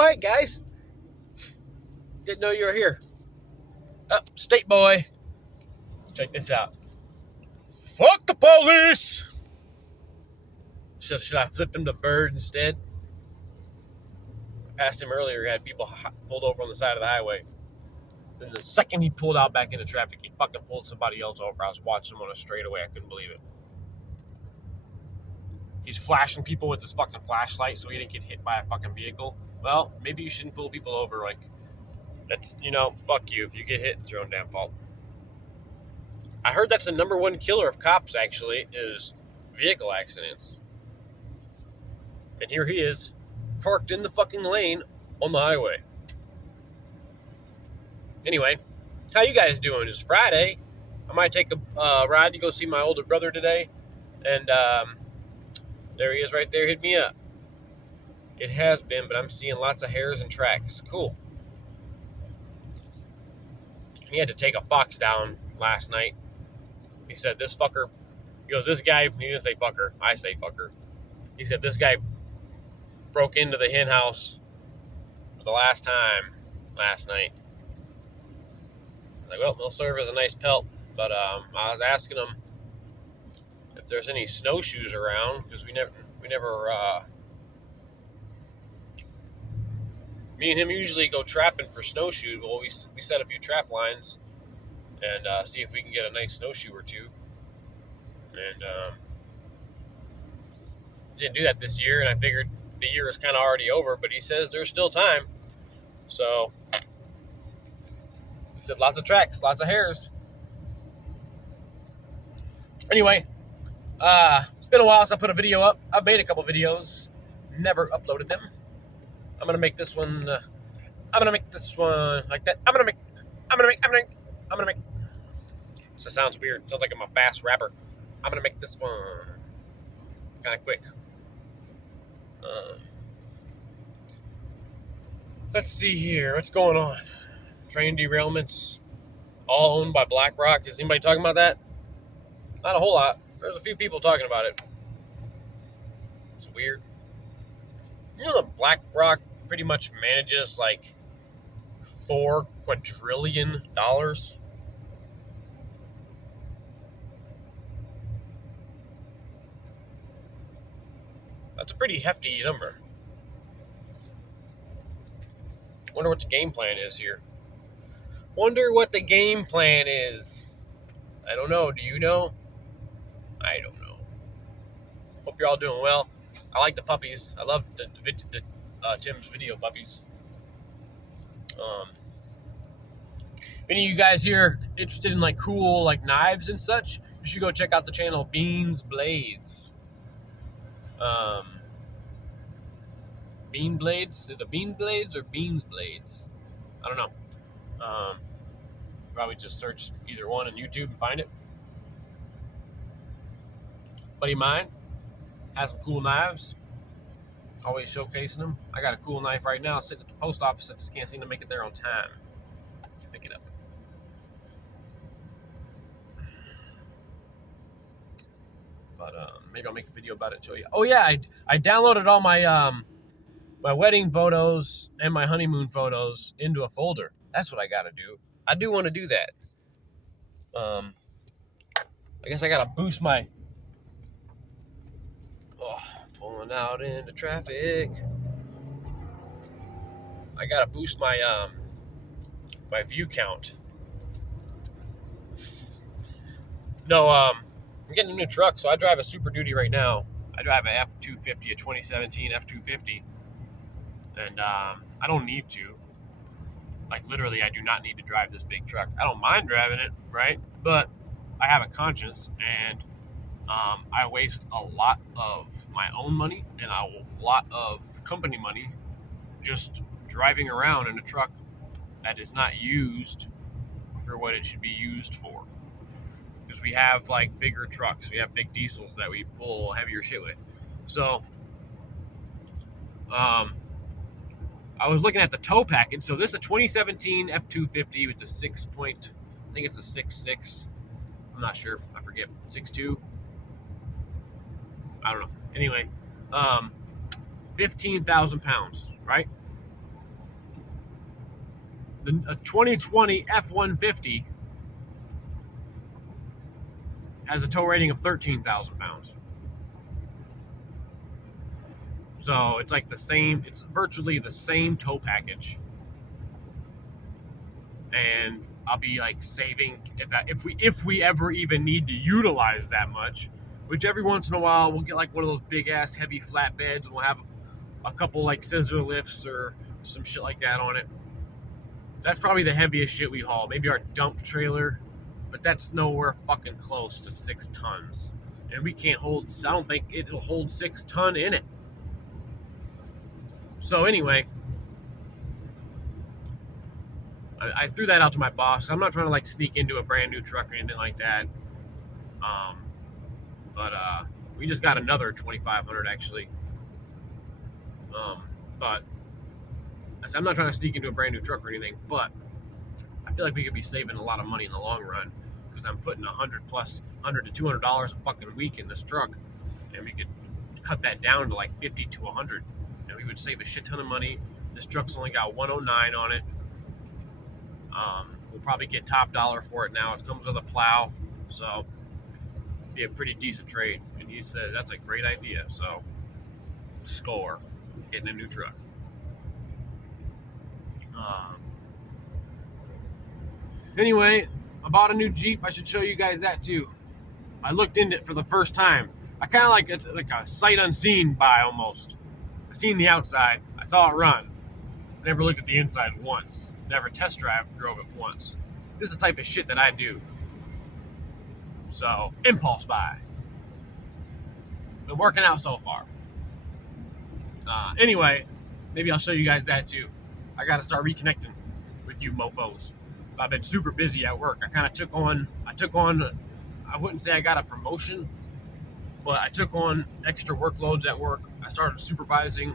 Oh, hey, guys. Didn't know you were here. Oh, State Boy. Check this out. Fuck the police! Should I flip him to Bird instead? I passed him earlier. He had people pulled over on the side of the highway. Then the second he pulled out back into traffic, he fucking pulled somebody else over. I was watching him on a straightaway. I couldn't believe it. He's flashing people with his fucking flashlight so he didn't get hit by a fucking vehicle. Well, maybe you shouldn't pull people over. Like, that's, fuck you. If you get hit, it's your own damn fault. I heard that's the number one killer of cops, actually, is vehicle accidents. And here he is, parked in the fucking lane on the highway. Anyway, how you guys doing? It's Friday. I might take a ride to go see my older brother today. And there he is right there. Hit me up. It has been, but I'm seeing lots of hairs and tracks. Cool. He had to take a fox down last night. He said, this fucker, he goes, this guy, he didn't say fucker, I say fucker. He said, this guy broke into the hen house for the last time last night. I was like, well, they'll serve as a nice pelt. But I was asking him if there's any snowshoes around, because we never, me and him usually go trapping for snowshoes. Well, we set a few trap lines and see if we can get a nice snowshoe or two. And didn't do that this year, and I figured the year is kind of already over, but he says there's still time. So he said lots of tracks, lots of hairs. Anyway, it's been a while since I put a video up. I've made a couple videos, never uploaded them. I'm gonna make this one like that. I'm gonna make. This sounds weird. Sounds like I'm a bass rapper. I'm gonna make this one kind of quick. Let's see here. What's going on? Train derailments, all owned by BlackRock. Is anybody talking about that? Not a whole lot. There's a few people talking about it. It's weird. You know that BlackRock pretty much manages like $4 quadrillion? That's a pretty hefty number. Wonder what the game plan is here. Wonder what the game plan is. I don't know. Do you know? I don't know. Hope you're all doing well. I like the puppies. I love the Tim's video puppies. If any of you guys here interested in like cool like knives and such, you should go check out the channel Beans Blades. Bean Blades? Is it Bean Blades or Beans Blades? I don't know. Probably just search either one on YouTube and find it. Buddy of mine has some cool knives. Always showcasing them. I got a cool knife right now sitting at the post office. I just can't seem to make it there on time to pick it up. But maybe I'll make a video about it and show you. Oh yeah, I downloaded all my my wedding photos and my honeymoon photos into a folder. That's what I gotta do. I do want to do that. I guess I gotta boost my pulling out into traffic. I gotta boost my my view count. No, I'm getting a new truck, so I drive a Super Duty right now. I drive an F-250, a 2017 F-250, and I don't need to. Like, literally, I do not need to drive this big truck. I don't mind driving it, right? But I have a conscience, and I waste a lot of my own money and a lot of company money just driving around in a truck that is not used for what it should be used for. Because we have like bigger trucks, we have big diesels that we pull heavier shit with. So I was looking at the tow package. So this is a 2017 F-250 with the 6 point, I think it's a 6.6. I'm not sure. I forget. 6.2. I don't know. Anyway, 15,000 pounds, right? A 2020 F-150 has a tow rating of 13,000 pounds. So it's like the same, it's virtually the same tow package. And I'll be like saving if we ever even need to utilize that much, which every once in a while we'll get like one of those big ass heavy flatbeds and we'll have a couple like scissor lifts or some shit like that on it. That's probably the heaviest shit we haul. Maybe our dump trailer, but that's nowhere fucking close to 6 tons. And we can't hold, I don't think it'll hold 6 ton in it. So anyway, I threw that out to my boss. I'm not trying to like sneak into a brand new truck or anything like that. But we just got another 2500 actually. But I'm not trying to sneak into a brand new truck or anything, but I feel like we could be saving a lot of money in the long run because I'm putting $100 to $200 a fucking week in this truck, and we could cut that down to like 50 to 100, and we would save a shit ton of money. This truck's only got 109 on it. We'll probably get top dollar for it now. It comes with a plow, so it'd be a pretty decent trade. And he said that's a great idea. So score, getting a new truck. Anyway, I bought a new Jeep. I should show you guys that too. I looked into it for the first time. I kind of like a sight unseen buy almost. I seen the outside. I saw it run. I never looked at the inside once. Never test drove it once. This is the type of shit that I do. So, impulse buy. Been working out so far. Anyway, maybe I'll show you guys that too. I got to start reconnecting with you mofos. I've been super busy at work. I took on, I wouldn't say I got a promotion, but I took on extra workloads at work. I started supervising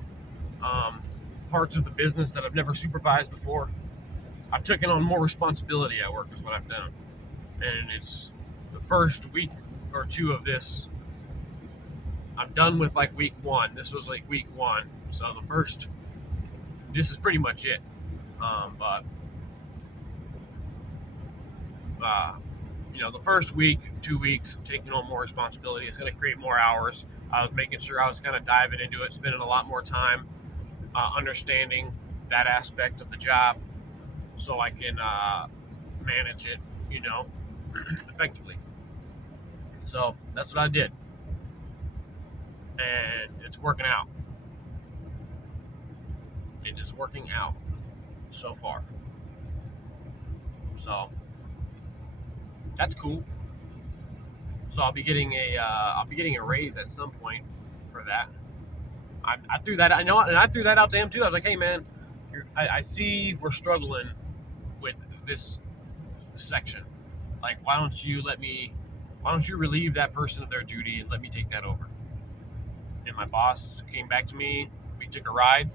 parts of the business that I've never supervised before. I've taken on more responsibility at work is what I've done. And it's the first week or two of this. I'm done with like week one. This was like week one. So this is pretty much it. The first week, 2 weeks, taking on more responsibility is going to create more hours. I was making sure I was kind of diving into it, spending a lot more time understanding that aspect of the job so I can manage it, effectively. So that's what I did. And it's working out. It is working out so far. So that's cool. So I'll be getting a raise at some point for that. I threw that. I know, and I threw that out to him too. I was like, "Hey, man, I see we're struggling with this section. Like, why don't you relieve that person of their duty and let me take that over?" And my boss came back to me. We took a ride.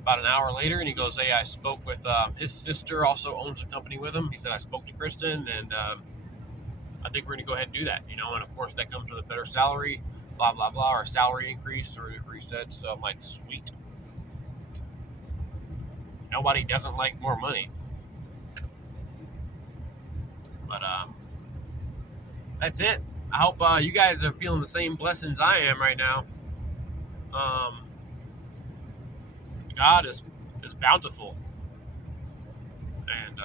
About an hour later, and he goes, "Hey, I spoke with his sister. Also owns a company with him." He said, "I spoke to Kristen, and I think we're going to go ahead and do that. And of course, that comes with a better salary, blah blah blah, or a salary increase, or whatever he said." So I'm like, "Sweet." Nobody doesn't like more money, but that's it. I hope you guys are feeling the same blessings I am right now. God is bountiful, and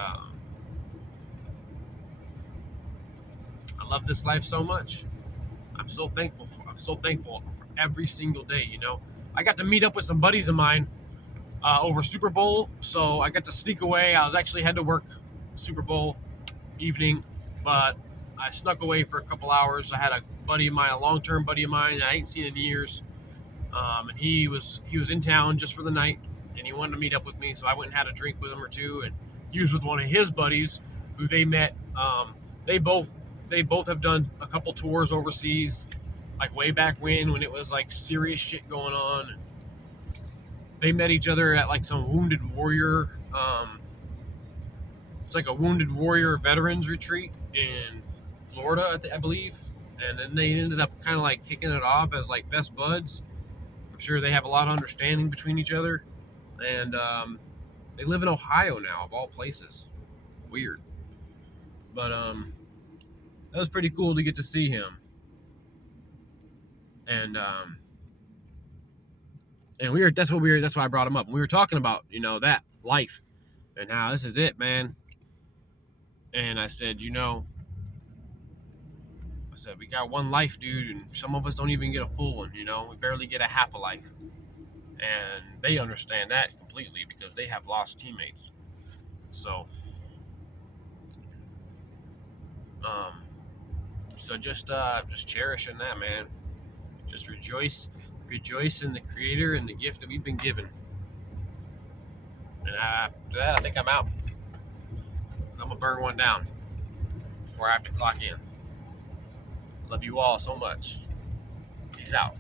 I love this life so much. I'm so thankful for every single day. I got to meet up with some buddies of mine over Super Bowl, so I got to sneak away. I was actually had to work Super Bowl evening, but I snuck away for a couple hours. I had a buddy of mine, a long-term buddy of mine I ain't seen in years. And he was in town just for the night, and he wanted to meet up with me, so I went and had a drink with him or two, and he was with one of his buddies who they met. They both have done a couple tours overseas, like way back when it was like serious shit going on. They met each other at like some Wounded Warrior. It's like a Wounded Warrior veterans retreat in Florida, I believe, and then they ended up kind of like kicking it off as like best buds. Sure, they have a lot of understanding between each other, and They live in Ohio now, of all places. Weird. But that was pretty cool to get to see him. And that's why I brought him up. We were talking about, that life and how this is it, man. And I said, we got one life, dude, and some of us don't even get a full one, we barely get a half a life. And they understand that completely because they have lost teammates. So um so just cherishing that, man. Just rejoice in the creator and the gift that we've been given. And after that, I think I'm out. I'm gonna burn one down before I have to clock in. Love you all so much. Peace out.